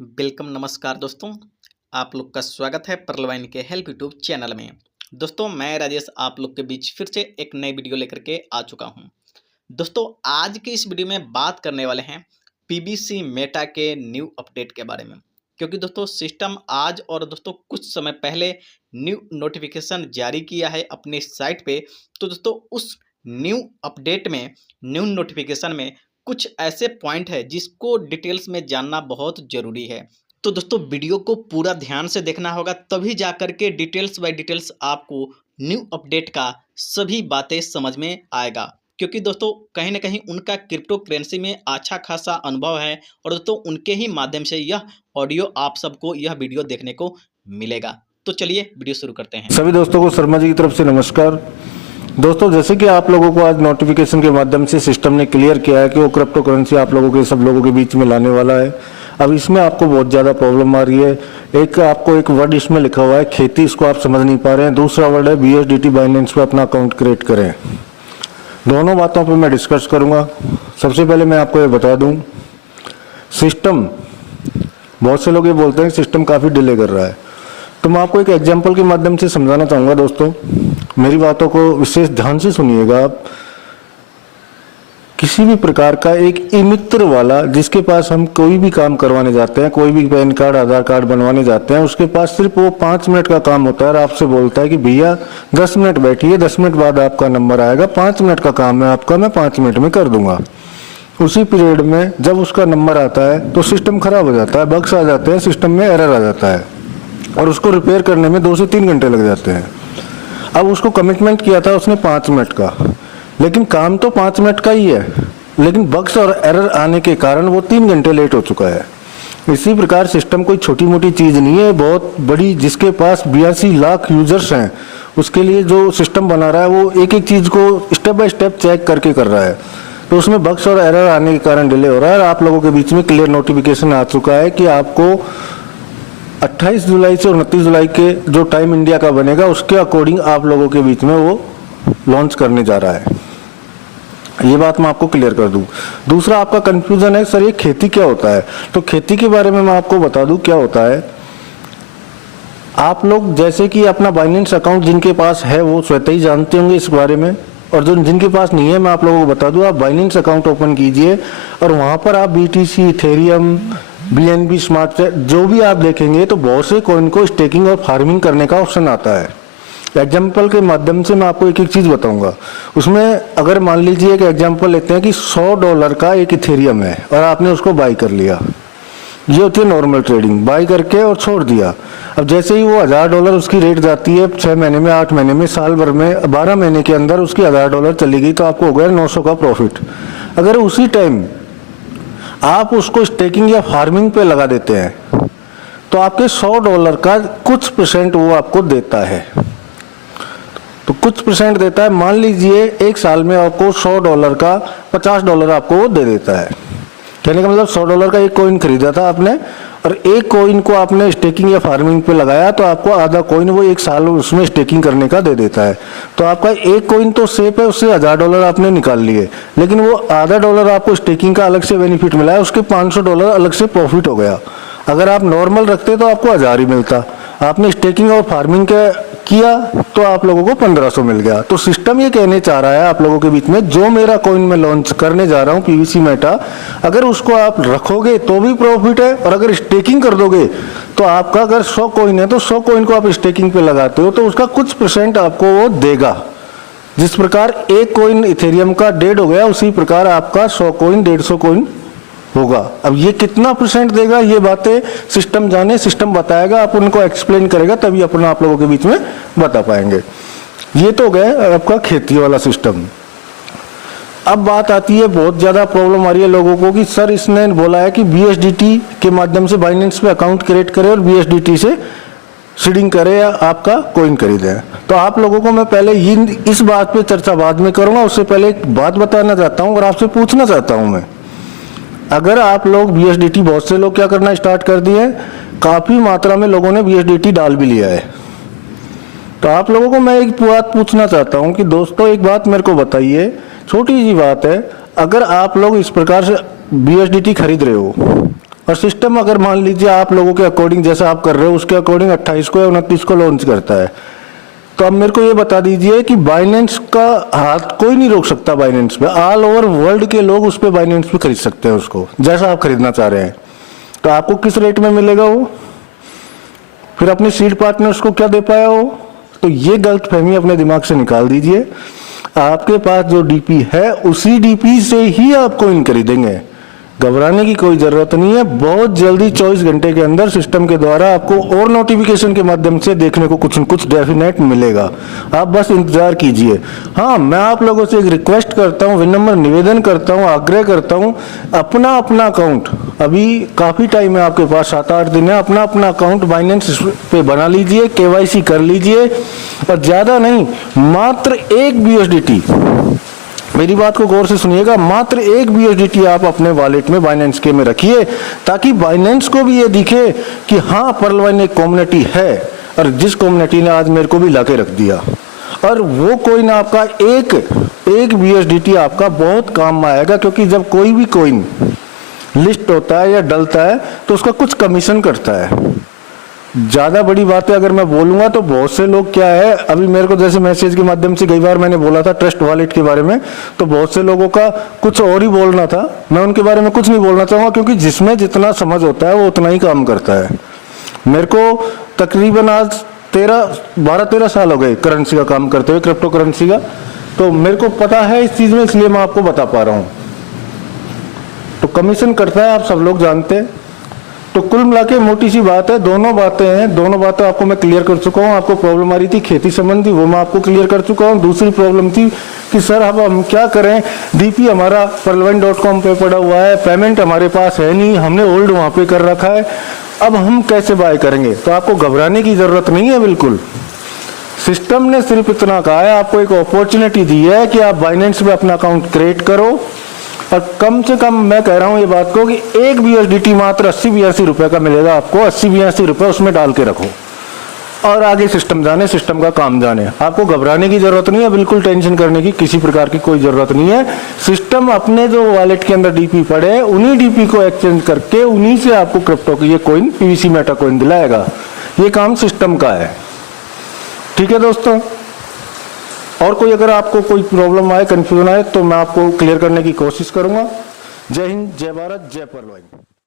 Welcome नमस्कार दोस्तों। आप लोग का स्वागत है परलवाइन के हेल्प यूट्यूब चैनल में। दोस्तों मैं राजेश आप लोग के बीच फिर से एक नई वीडियो लेकर के आ चुका हूं। दोस्तों आज की इस वीडियो में बात करने वाले हैं पीबीसी मेटा के न्यू अपडेट के बारे में, क्योंकि दोस्तों सिस्टम आज और दोस्तों कुछ समय पहले न्यू नोटिफिकेशन जारी किया है अपनी साइट पे। तो दोस्तों उस न्यू अपडेट में, न्यू नोटिफिकेशन में कुछ ऐसे पॉइंट है जिसको डिटेल्स में जानना बहुत ज़रूरी है। तो दोस्तों वीडियो को पूरा ध्यान से देखना होगा, तभी जा कर के डिटेल्स बाय डिटेल्स आपको न्यू अपडेट का सभी बातें समझ में आएगा। क्योंकि दोस्तों कहीं ना कहीं उनका क्रिप्टो करेंसी में अच्छा खासा अनुभव है और दोस्तों उनके ही माध्यम से यह ऑडियो आप सबको, यह वीडियो देखने को मिलेगा। तो चलिए वीडियो शुरू करते हैं। सभी दोस्तों को शर्मा जी की तरफ से नमस्कार। दोस्तों जैसे कि आप लोगों को आज नोटिफिकेशन के माध्यम से सिस्टम ने क्लियर किया है कि वो क्रिप्टो करेंसी आप लोगों के सब लोगों के बीच में लाने वाला है। अब इसमें आपको बहुत ज़्यादा प्रॉब्लम आ रही है। आपको एक वर्ड इसमें लिखा हुआ है खेती, इसको आप समझ नहीं पा रहे हैं। दूसरा वर्ड है BSDT बाइनेंस पे अपना अकाउंट क्रिएट करें। दोनों बातों पर मैं डिस्कस करूँगा। सबसे पहले मैं आपको ये बता दूँ, सिस्टम, बहुत से लोग ये बोलते हैं सिस्टम काफ़ी डिले कर रहा है, तो मैं आपको एक एग्जांपल के माध्यम से समझाना चाहूँगा। दोस्तों मेरी बातों को विशेष ध्यान से सुनिएगा। आप किसी भी प्रकार का एक ई मित्र वाला, जिसके पास हम कोई भी काम करवाने जाते हैं, कोई भी पैन कार्ड, आधार कार्ड बनवाने जाते हैं, उसके पास सिर्फ वो 5 मिनट का काम होता है और आपसे बोलता है कि भैया 10 मिनट बैठिए, 10 मिनट बाद आपका नंबर आएगा, 5 मिनट का काम है आपका, मैं 5 मिनट में कर दूंगा। उसी पीरियड में जब उसका नंबर आता है तो सिस्टम खराब हो जाता है, बग्स आ जाते हैं, सिस्टम में एरर आ जाता है और उसको रिपेयर करने में 2 से 3 घंटे लग जाते हैं। अब उसको कमिटमेंट किया था उसने 5 मिनट का, लेकिन काम तो 5 मिनट का ही है, लेकिन बग्स और एरर आने के कारण वो 3 घंटे लेट हो चुका है। इसी प्रकार सिस्टम कोई छोटी मोटी चीज़ नहीं है, बहुत बड़ी, जिसके पास 82 लाख यूजर्स हैं, उसके लिए जो सिस्टम बना रहा है वो एक एक चीज़ को स्टेप बाय स्टेप चेक करके कर रहा है। तो उसमें बग्स और एरर आने के कारण डिले हो रहा है। और आप लोगों के बीच में क्लियर नोटिफिकेशन आ चुका है कि आपको 28 जुलाई से 29 जुलाई के जो टाइम इंडिया का बनेगा उसके अकॉर्डिंग आप लोगों के बीच में वो लॉन्च करने जा रहा है। ये बात मैं आपको क्लियर कर दूं। दूसरा आपका कंफ्यूजन है, सर ये खेती क्या होता है? तो खेती के बारे में मैं आपको बता दूं क्या होता है। आप लोग जैसे कि अपना बाइनेंस अकाउंट जिनके पास है वो स्वतः ही जानते होंगे इस बारे में, और जो जिनके पास नहीं है मैं आप लोगों को बता दूं, आप बाइनेंस अकाउंट ओपन कीजिए और वहां पर आप BTC, इथेरियम, BNB स्मार्ट जो भी आप देखेंगे तो बहुत से कॉइन को स्टेकिंग और फार्मिंग करने का ऑप्शन आता है। एग्जाम्पल के माध्यम से मैं आपको एक एक चीज़ बताऊंगा। उसमें अगर मान लीजिए एक एग्जाम्पल लेते हैं कि $100 का एक इथेरियम है और आपने उसको बाई कर लिया, ये होती है नॉर्मल ट्रेडिंग, बाई करके और छोड़ दिया। अब जैसे ही वो $1000 उसकी रेट जाती है 6 महीने में, 8 महीने में, साल भर में, 12 महीने के अंदर उसकी $1000 चली गई, तो आपको हो गया 900 का प्रॉफिट। अगर उसी टाइम आप उसको स्टेकिंग या फार्मिंग पे लगा देते हैं तो आपके $100 का कुछ % वो आपको देता है। तो कुछ % देता है, मान लीजिए एक साल में आपको $100 का $50 आपको वो दे देता है। कहने का मतलब $100 का एक कॉइन खरीदा था आपने और एक कॉइन को आपने स्टेकिंग या फार्मिंग पे लगाया तो आपको आधा कॉइन वो एक साल उसमें स्टेकिंग करने का दे देता है। तो आपका एक कॉइन तो सेफ है, उससे $1000 आपने निकाल लिए, लेकिन वो आधा $1 आपको स्टेकिंग का अलग से बेनिफिट मिला है, उसके $500 अलग से प्रॉफिट हो गया। अगर आप नॉर्मल रखते तो आपको 1000 ही मिलता, आपने स्टेकिंग और फार्मिंग किया तो आप लोगों को 1500 मिल गया। तो सिस्टम ये कहने चाह रहा है आप लोगों के बीच में, जो मेरा कॉइन में लॉन्च करने जा रहा हूँ पीबीसी मेटा, अगर उसको आप रखोगे तो भी प्रॉफिट है, और अगर स्टेकिंग कर दोगे तो आपका, अगर 100 कॉइन है तो 100 कॉइन को आप स्टेकिंग पे लगाते हो तो उसका कुछ % आपको वो देगा। जिस प्रकार एक कॉइन इथेरियम का डेड हो गया, उसी प्रकार आपका 100 कॉइन 150 कॉइन होगा। अब ये कितना % देगा, ये बातें सिस्टम जाने, सिस्टम बताएगा, आप उनको एक्सप्लेन करेगा, तभी अपना आप लोगों के बीच में बता पाएंगे। ये तो गए आपका खेती वाला सिस्टम। अब बात आती है, बहुत ज़्यादा प्रॉब्लम आ रही है लोगों को कि सर इसने बोला है कि BSDT के माध्यम से बाइनेंस पे अकाउंट क्रिएट करे और BSDT से सीडिंग करे या आपका कॉइन खरीदे। तो आप लोगों को मैं पहले इस बात पे चर्चा बाद में करूँगा, उससे पहले एक बात बताना चाहता हूँ और आपसे पूछना चाहता हूँ मैं। अगर आप लोग BSDT, बहुत से लोग क्या करना स्टार्ट कर दिए, काफ़ी मात्रा में लोगों ने BSDT डाल भी लिया है। तो आप लोगों को मैं एक बात पूछना चाहता हूं कि दोस्तों एक बात मेरे को बताइए, छोटी सी बात है, अगर आप लोग इस प्रकार से BSDT खरीद रहे हो और सिस्टम अगर मान लीजिए आप लोगों के अकॉर्डिंग जैसा आप कर रहे हो उसके अकॉर्डिंग 28 को या 29 को लॉन्च करता है, तो अब मेरे को ये बता दीजिए कि बाइनेंस का हाथ कोई नहीं रोक सकता। बाइनेंस पे ऑल ओवर वर्ल्ड के लोग उस पे बाइनेंस पे खरीद सकते हैं उसको, जैसा आप खरीदना चाह रहे हैं। तो आपको किस रेट में मिलेगा वो, फिर अपने सीड पार्टनर्स को क्या दे पाया वो। तो ये गलत फहमी अपने दिमाग से निकाल दीजिए। आपके पास जो डीपी है उसी डीपी से ही आप कॉइन खरीदेंगे, घबराने की कोई जरूरत नहीं है। बहुत जल्दी 24 घंटे के अंदर सिस्टम के द्वारा आपको और नोटिफिकेशन के माध्यम से देखने को कुछ न कुछ डेफिनेट मिलेगा, आप बस इंतजार कीजिए। हाँ, मैं आप लोगों से एक रिक्वेस्ट करता हूँ, विनम्र निवेदन करता हूँ, आग्रह करता हूँ, अपना अकाउंट, अभी काफी टाइम है आपके पास, 7-8 दिन है, अपना अकाउंट बाइनेंस पे बना लीजिए, KYC कर लीजिए, और ज्यादा नहीं, मात्र 1 BUSDT, मेरी बात को गौर से सुनिएगा, मात्र 1 BUSDT आप अपने वॉलेट में बाइनेंस के में रखिए, ताकि बाइनेंस को भी ये दिखे कि हाँ पर्लवाइन एक कम्युनिटी है, और जिस कम्युनिटी ने आज मेरे को भी लाके रख दिया। और वो कोइन आपका एक BUSDT आपका बहुत काम में आएगा, क्योंकि जब कोई भी कोइन लिस्ट होता है या डलता है तो उसका कुछ कमीशन करता है। ज्यादा बड़ी बातें अगर मैं बोलूंगा तो बहुत से लोग क्या है, अभी मेरे को जैसे मैसेज के माध्यम से कई बार मैंने बोला था ट्रस्ट वॉलेट के बारे में, तो बहुत से लोगों का कुछ और ही बोलना था। मैं उनके बारे में कुछ नहीं बोलना चाहूंगा, क्योंकि जिसमें जितना समझ होता है वो उतना ही काम करता है। मेरे को तकरीबन आज 12-13 साल हो गए करेंसी का काम करते हुए, क्रिप्टो करेंसी का, तो मेरे को पता है इस चीज में, इसलिए मैं आपको बता पा रहा हूँ। तो कमीशन करता है, आप सब लोग जानते हैं। तो कुल मिला के मोटी सी बात है, दोनों बातें आपको मैं क्लियर कर चुका हूँ। आपको प्रॉब्लम आ रही थी खेती संबंधी, वो मैं आपको क्लियर कर चुका हूँ। दूसरी प्रॉब्लम थी कि सर अब हम क्या करें, डीपी हमारा pearlwine.com पे पड़ा हुआ है, पेमेंट हमारे पास है नहीं, हमने होल्ड वहाँ पे कर रखा है, अब हम कैसे बाय करेंगे। तो आपको घबराने की जरूरत नहीं है बिल्कुल। सिस्टम ने सिर्फ इतना कहा है, आपको एक अपॉर्चुनिटी दी है कि आप बाइनेंस में अपना अकाउंट क्रिएट करो, और कम से कम मैं कह रहा हूं ये बात को कि 1 BUSDT मात्र 80-82 रुपए का मिलेगा आपको, 80-82 रुपए उसमें डाल के रखो, और आगे सिस्टम जाने, सिस्टम का काम जाने। आपको घबराने की जरूरत नहीं है, बिल्कुल टेंशन करने की किसी प्रकार की कोई जरूरत नहीं है। सिस्टम अपने जो वॉलेट के अंदर डीपी पड़े हैं उन्हीं डीपी को एक्सचेंज करके उन्हीं से आपको क्रिप्टो की ये कॉइन PVC मेटा कॉइन दिलाएगा। ये काम सिस्टम का है, ठीक है दोस्तों। और कोई अगर आपको कोई प्रॉब्लम आए, कंफ्यूजन आए, तो मैं आपको क्लियर करने की कोशिश करूंगा। जय हिंद, जय भारत, जय पर्लवाइन।